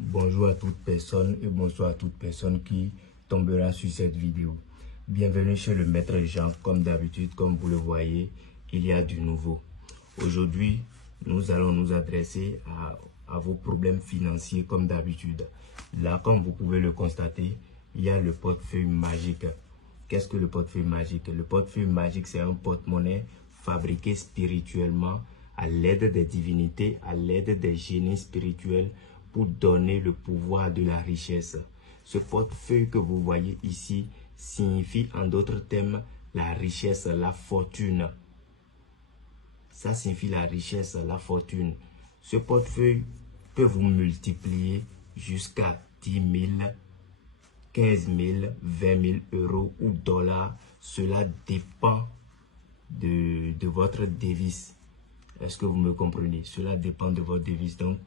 Bonjour à toute personne et bonsoir à toute personne qui tombera sur cette vidéo. Bienvenue chez le Maître Jean. Comme d'habitude, comme vous le voyez, il y a du nouveau. Aujourd'hui, nous allons nous adresser à vos problèmes financiers comme d'habitude. Là, comme vous pouvez le constater, il y a le portefeuille magique. Qu'est-ce que le portefeuille magique? Le portefeuille magique, c'est un porte-monnaie fabriqué spirituellement à l'aide des divinités, à l'aide des génies spirituels pour donner le pouvoir de la richesse. Ce portefeuille que vous voyez ici signifie en d'autres termes la richesse, la fortune. Ça signifie la richesse, la fortune. Ce portefeuille peut vous multiplier jusqu'à 10 000, 15 000, 20 000 euros ou dollars. Cela dépend de votre devise. Est-ce que vous me comprenez? Cela dépend de votre devise. Donc,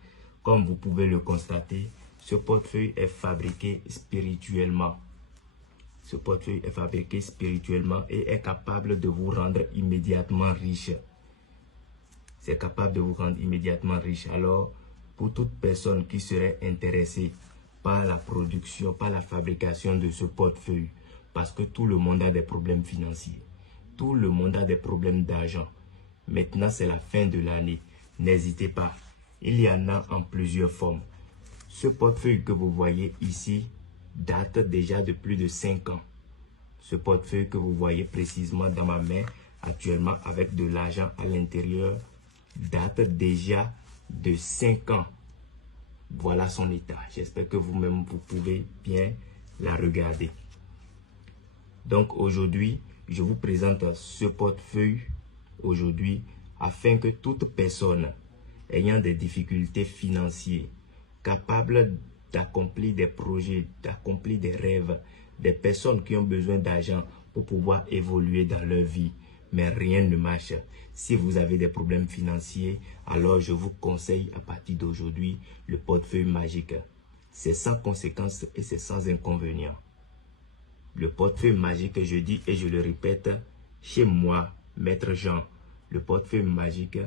comme vous pouvez le constater, ce portefeuille est fabriqué spirituellement. Ce portefeuille est fabriqué spirituellement et est capable de vous rendre immédiatement riche. C'est capable de vous rendre immédiatement riche. Alors, pour toute personne qui serait intéressée par la production, par la fabrication de ce portefeuille, parce que tout le monde a des problèmes financiers, tout le monde a des problèmes d'argent. Maintenant, c'est la fin de l'année. N'hésitez pas. Il y en a en plusieurs formes. Ce portefeuille que vous voyez ici date déjà de plus de 5 ans. Ce portefeuille que vous voyez précisément dans ma main actuellement avec de l'argent à l'intérieur date déjà de 5 ans. Voilà son état. J'espère que vous-même, vous pouvez bien la regarder. Donc aujourd'hui, je vous présente ce portefeuille aujourd'hui afin que toute personne ayant des difficultés financières, capable d'accomplir des projets, d'accomplir des rêves, des personnes qui ont besoin d'argent pour pouvoir évoluer dans leur vie, mais rien ne marche. Si vous avez des problèmes financiers, alors je vous conseille à partir d'aujourd'hui le portefeuille magique. C'est sans conséquences et c'est sans inconvénients. Le portefeuille magique, je dis et je le répète, chez moi, Maître Jean, le portefeuille magique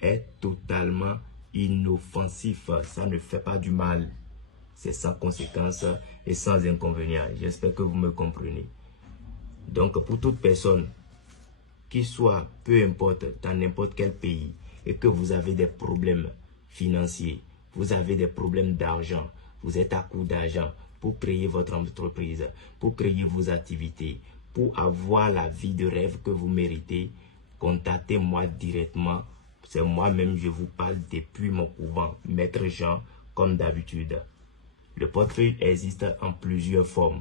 est totalement inoffensif. Ça ne fait pas du mal. C'est sans conséquences et sans inconvénients. J'espère que vous me comprenez. Donc, pour toute personne qui soit, peu importe, dans n'importe quel pays, et que vous avez des problèmes financiers, vous avez des problèmes d'argent, vous êtes à court d'argent pour créer votre entreprise, pour créer vos activités, pour avoir la vie de rêve que vous méritez, contactez-moi directement. C'est moi-même, je vous parle depuis mon couvent, Maître Jean, comme d'habitude. Le portefeuille existe en plusieurs formes.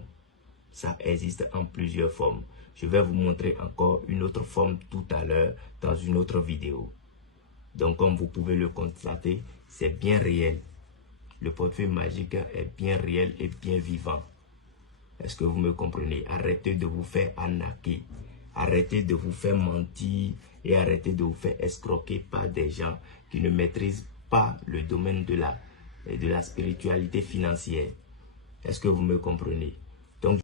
Ça existe en plusieurs formes. Je vais vous montrer encore une autre forme tout à l'heure dans une autre vidéo. Donc, comme vous pouvez le constater, c'est bien réel. Le portefeuille magique est bien réel et bien vivant. Est-ce que vous me comprenez? Arrêtez de vous faire arnaquer. Arrêtez de vous faire mentir et arrêtez de vous faire escroquer par des gens qui ne maîtrisent pas le domaine de la spiritualité financière. Est-ce que vous me comprenez?